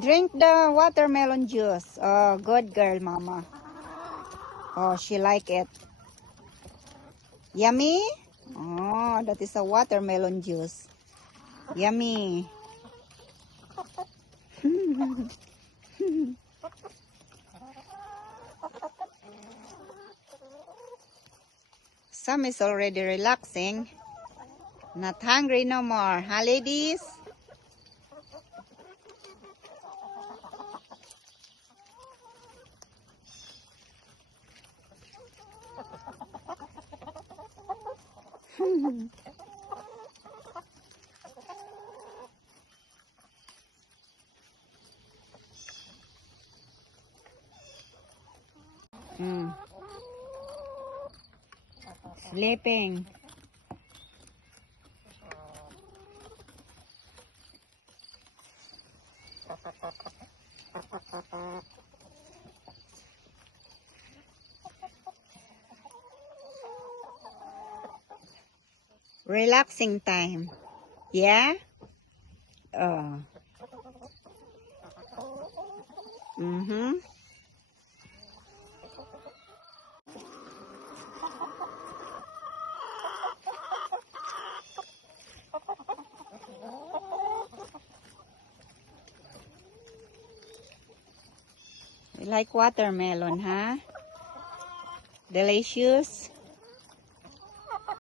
Drink the watermelon juice. Oh, good girl, mama. Oh, she like it. Yummy? Oh, that is a watermelon juice. Yummy. Sam is already relaxing. Not hungry no more, huh, ladies? Sleeping. Relaxing time. Yeah? Oh. Mm-hmm. You like watermelon, huh? Delicious.